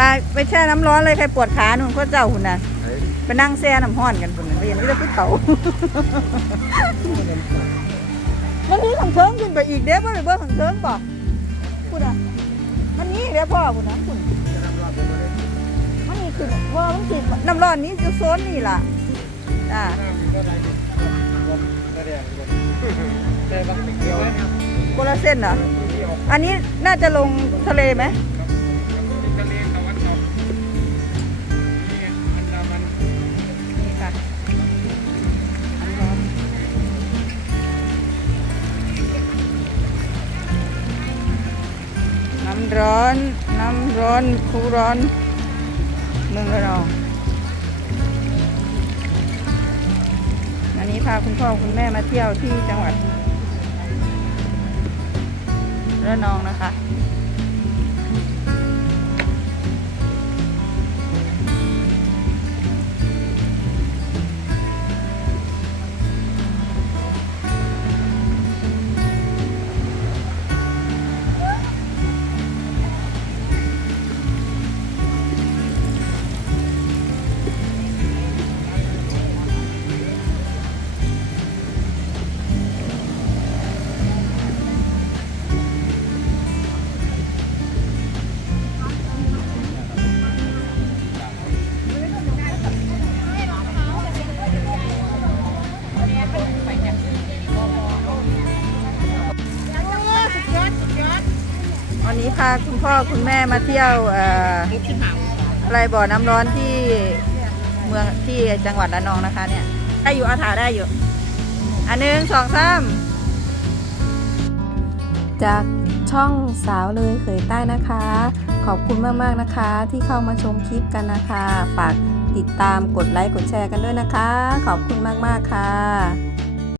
ไปไปแช่น้ำร้อนเลยใครปวดขาหนุ่นก็เจ้าหุ่นน่ะไปนั่งแช่น้ำห้อนกันปุ่นน่ะเรียนนี่จะพูดเขามันนี้ของเทิงขึ้นไปอีกเด้บ่ไปเบิ่งของเทิงป่ะพูดอะมันนี้เด้พ่อพุ่นนะพุ่นมันนี่ขึ้นว่ามันสิน้ำร้อนนี้จะโซนนี่ล่ะอ่าได้บางสิ่งเดียวคนละเส้นเหรออันนี้น่าจะลงทะเลไหมำร้อน น้ำร้อนคูร้อนเมืองระนองอันนี้พาคุณพ่อคุณแม่มาเที่ยวที่จังหวัดระนองนะคะ วันนี้พาคุณพ่อคุณแม่มาเที่ยวเอ่ออะไรบ่อน้ำร้อนที่เมืองที่จังหวัดระนองนะคะเนี่ย ได้อยู่อาถาได้อยู่ อันหนึ่งสองสามจากช่องสาวเลยเขยใต้นะคะ ขอบคุณมากๆนะคะ ที่เข้ามาชมคลิปกันนะคะ ฝากติดตามกดไลค์กดแชร์กันด้วยนะคะ ขอบคุณมากๆค่ะ